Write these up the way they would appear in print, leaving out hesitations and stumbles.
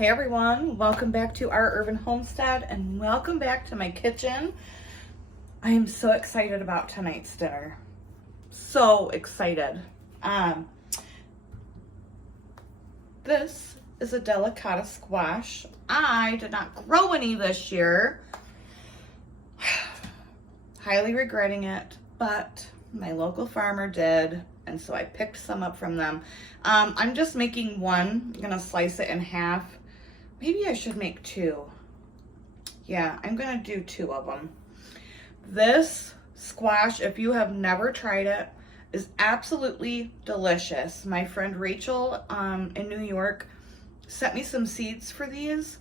Hey everyone, welcome back to our urban homestead and welcome back to my kitchen. I am so excited about tonight's dinner. So excited. This is a delicata squash. I did not grow any this year. Highly regretting it, but my local farmer did, and so I picked some up from them. I'm just making one. I'm gonna slice it in half. Maybe I should make two. Yeah, I'm gonna do two of them. This squash, if you have never tried it, is absolutely delicious. My friend Rachel in New York sent me some seeds for these,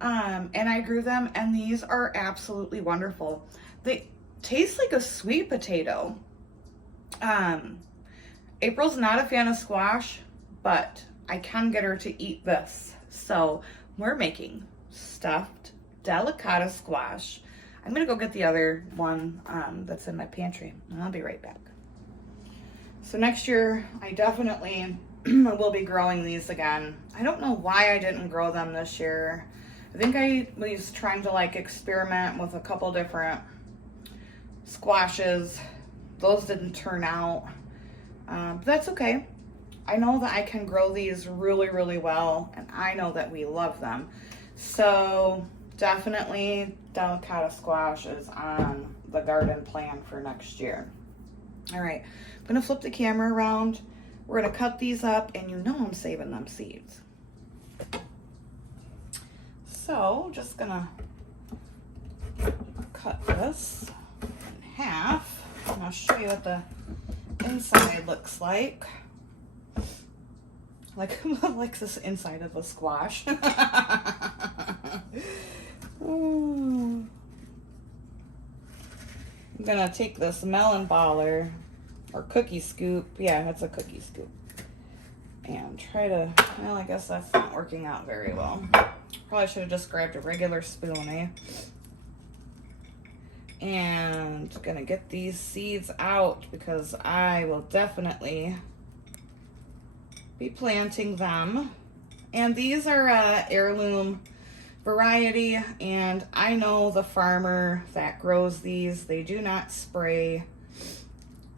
and I grew them, and these are absolutely wonderful. They taste like a sweet potato. April's not a fan of squash, but I can get her to eat this. So we're making stuffed delicata squash. I'm gonna go get the other one that's in my pantry, and I'll be right back. So next year, I definitely will be growing these again. I don't know why I didn't grow them this year. I think I was trying to like experiment with a couple different squashes. Those didn't turn out, but that's okay. I know that I can grow these really, really well, and I know that we love them. So definitely delicata squash is on the garden plan for next year. All right, I'm gonna flip the camera around. We're gonna cut these up, and you know I'm saving them seeds. So just gonna cut this in half, and I'll show you what the inside looks like. Like, who likes this inside of a squash? I'm gonna take this melon baller or cookie scoop. Yeah, that's a cookie scoop. And try to, well, I guess that's not working out very well. Probably should have just grabbed a regular spoon, eh? And gonna get these seeds out because I will definitely be planting them. And these are heirloom variety, and I know the farmer that grows these, they do not spray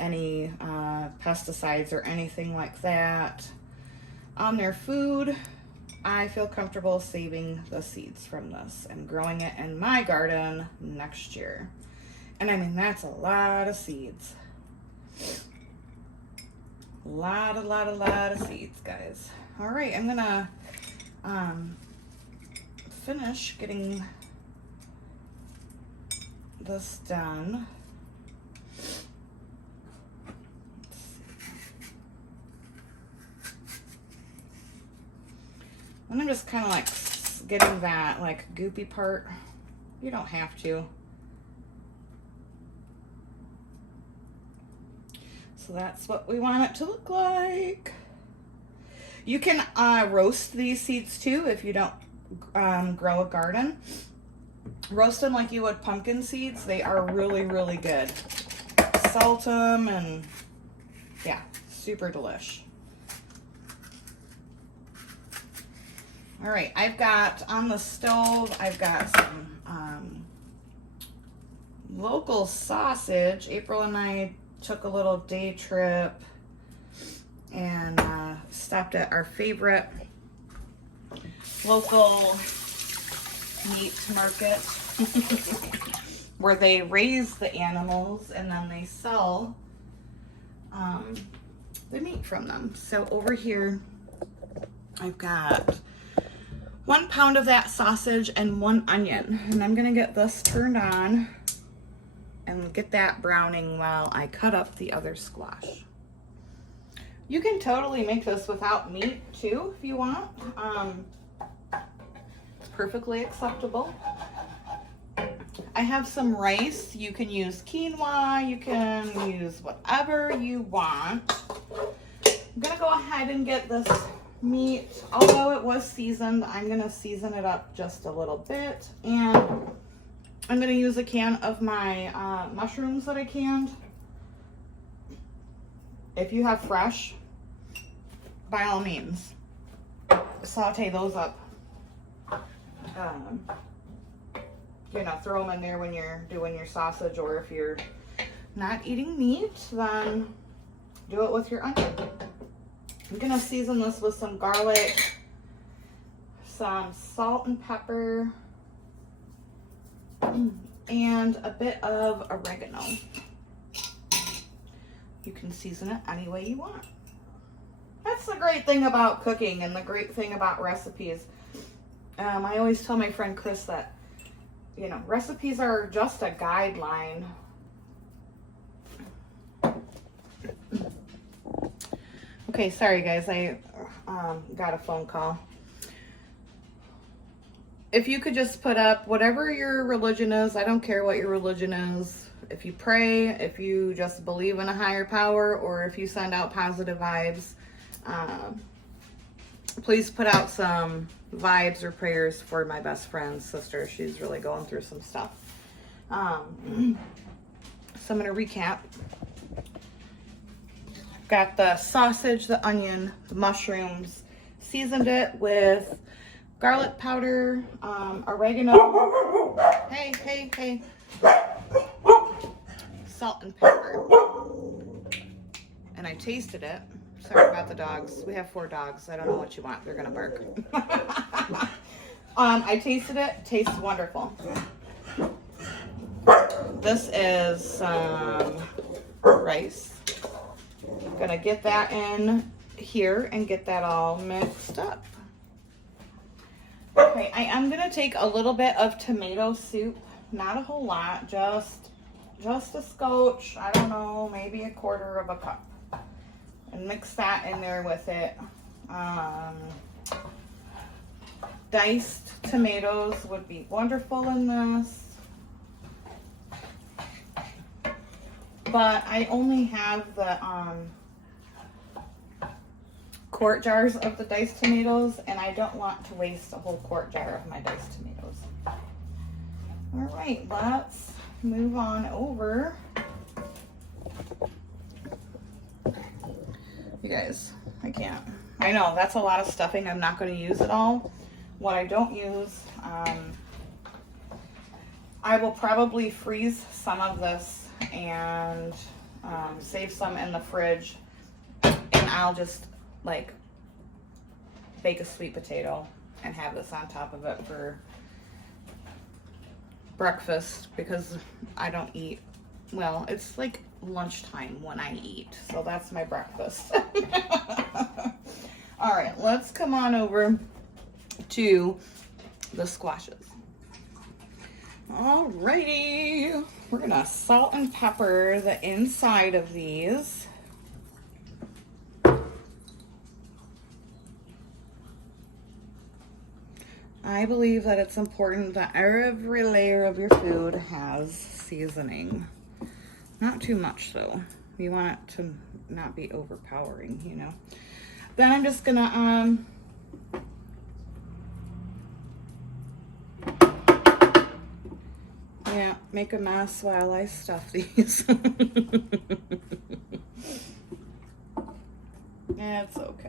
any pesticides or anything like that on their food. I feel comfortable saving the seeds from this and growing it in my garden next year. And I mean, that's a lot of seeds. A lot of seeds, guys. All right, I'm gonna finish getting this done. Let's see. And I'm just kind of like getting that like goopy part. You don't have to. So that's what we want it to look like. You can roast these seeds too if you don't grow a garden. Roast them like you would pumpkin seeds. They are really, really good. Salt them and yeah, super delish. All right, I've got on the stove, I've got some local sausage. April and I took a little day trip and stopped at our favorite local meat market where they raise the animals and then they sell the meat from them. So over here I've got 1 pound of that sausage and 1 onion, and I'm gonna get this turned on and get that browning while I cut up the other squash. You can totally make this without meat too if you want. It's perfectly acceptable. I have some rice. You can use quinoa. You can use whatever you want. I'm gonna go ahead and get this meat. Although it was seasoned, I'm gonna season it up just a little bit. And I'm gonna use a can of my mushrooms that I canned. If you have fresh, by all means, saute those up you know, throw them in there when you're doing your sausage, or if you're not eating meat, then do it with your onion. I'm gonna season this with some garlic, some salt and pepper, and a bit of oregano. You can season it any way you want. That's the great thing about cooking and the great thing about recipes. I always tell my friend Chris that, you know, recipes are just a guideline. Okay, sorry guys, I got a phone call. If you could just put up whatever your religion is, I don't care what your religion is. If you pray, if you just believe in a higher power, or if you send out positive vibes, please put out some vibes or prayers for my best friend's sister. She's really going through some stuff. So I'm going to recap. Got the sausage, the onion, the mushrooms, seasoned it with garlic powder, oregano, hey, salt and pepper. And I tasted it. Sorry about the dogs. We have 4 dogs. I don't know what you want. They're gonna bark. I tasted it. Tastes wonderful. This is some rice. Gonna get that in here and get that all mixed up. Okay, I am gonna take a little bit of tomato soup, not a whole lot, just a scotch, I don't know, maybe 1/4 cup, and mix that in there with it. Diced tomatoes would be wonderful in this, but I only have the quart jars of the diced tomatoes, and I don't want to waste a whole quart jar of my diced tomatoes. All right, let's move on over. You guys, I can't. I know, that's a lot of stuffing. I'm not going to use it all. What I don't use, I will probably freeze some of this and save some in the fridge, and I'll just like bake a sweet potato and have this on top of it for breakfast, because I don't eat, well, it's like lunchtime when I eat, so that's my breakfast. All right, let's come on over to the squashes. All righty, we're gonna salt and pepper the inside of these. I believe that it's important that every layer of your food has seasoning. Not too much though. You want it to not be overpowering, you know. Then I'm just gonna yeah, make a mess while I stuff these. It's okay.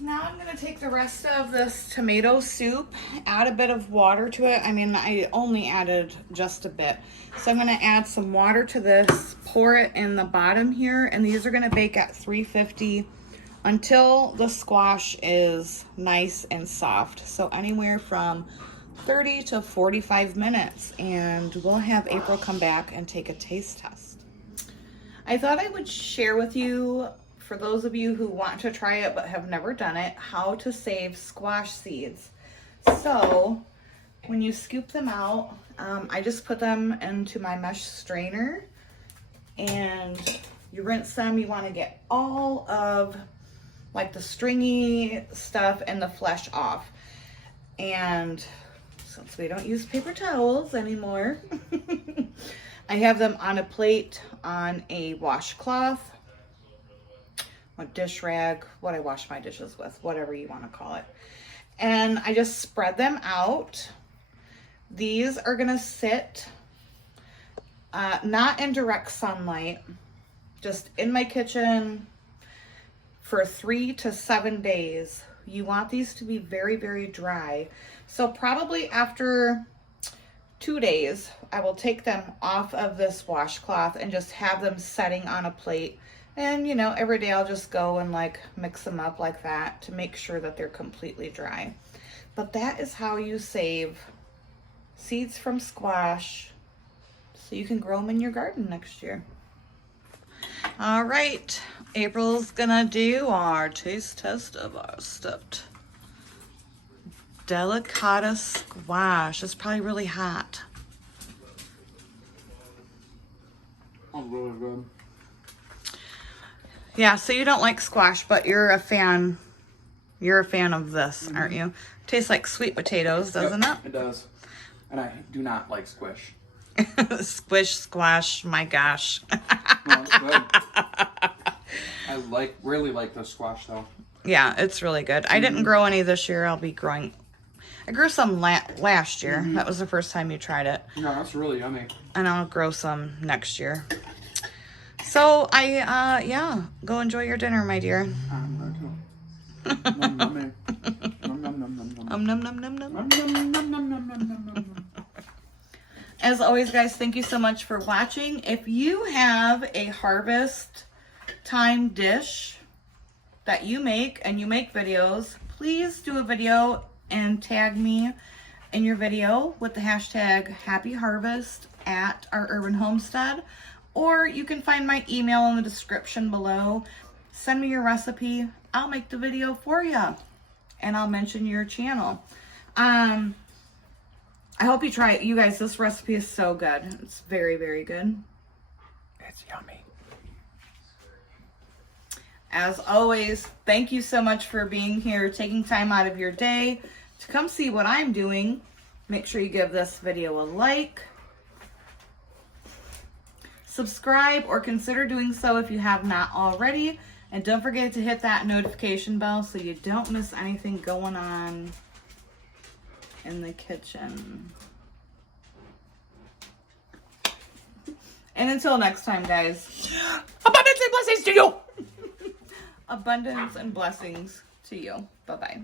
Now I'm going to take the rest of this tomato soup, add a bit of water to it. I mean, I only added just a bit. So I'm going to add some water to this, pour it in the bottom here, and these are going to bake at 350 until the squash is nice and soft. So anywhere from 30 to 45 minutes, and we'll have April come back and take a taste test. I thought I would share with you, for those of you who want to try it but have never done it, how to save squash seeds. So when you scoop them out, I just put them into my mesh strainer, and you rinse them. You want to get all of like the stringy stuff and the flesh off. And since we don't use paper towels anymore, I have them on a plate on a washcloth, a dish rag, what I wash my dishes with, whatever you want to call it. And I just spread them out. These are gonna sit not in direct sunlight, just in my kitchen for 3 to 7 days. You want these to be very, very dry. So probably after 2 days, I will take them off of this washcloth and just have them setting on a plate. And you know, every day I'll just go and like mix them up like that to make sure that they're completely dry. But that is how you save seeds from squash so you can grow them in your garden next year. All right, April's gonna do our taste test of our stuffed delicata squash. It's probably really hot. Oh, really good. Yeah, so you don't like squash, but you're a fan. You're a fan of this, aren't you? Tastes like sweet potatoes, doesn't Yep, it does. And I do not like squish. it? Squish, squash, my gosh. No, it's good. I really like the squash though. Yeah, it's really good. I didn't grow any this year. I'll be growing. I grew some last year. That was the first time you tried it. No, that's really yummy. And I'll grow some next year. So yeah, go enjoy your dinner, my dear. I'm going to. Nom, nom, nom, nom, nom, nom, nom. Num num num num. Nom, nom, nom, nom, nom, nom, nom, nom. As always, guys, thank you so much for watching. If you have a harvest time dish that you make and you make videos, please do a video and tag me in your video with the hashtag Happy Harvest at Our Urban Homestead. Or you can find my email in the description below. Send me your recipe. I'll make the video for you. And I'll mention your channel. I hope you try it. You guys, this recipe is so good. It's very, very good. It's yummy. As always, thank you so much for being here, taking time out of your day to come see what I'm doing. Make sure you give this video a like. Subscribe or consider doing so if you have not already. And don't forget to hit that notification bell so you don't miss anything going on in the kitchen. And until next time, guys, Abundance and blessings to you. abundance and blessings to you. Bye-bye.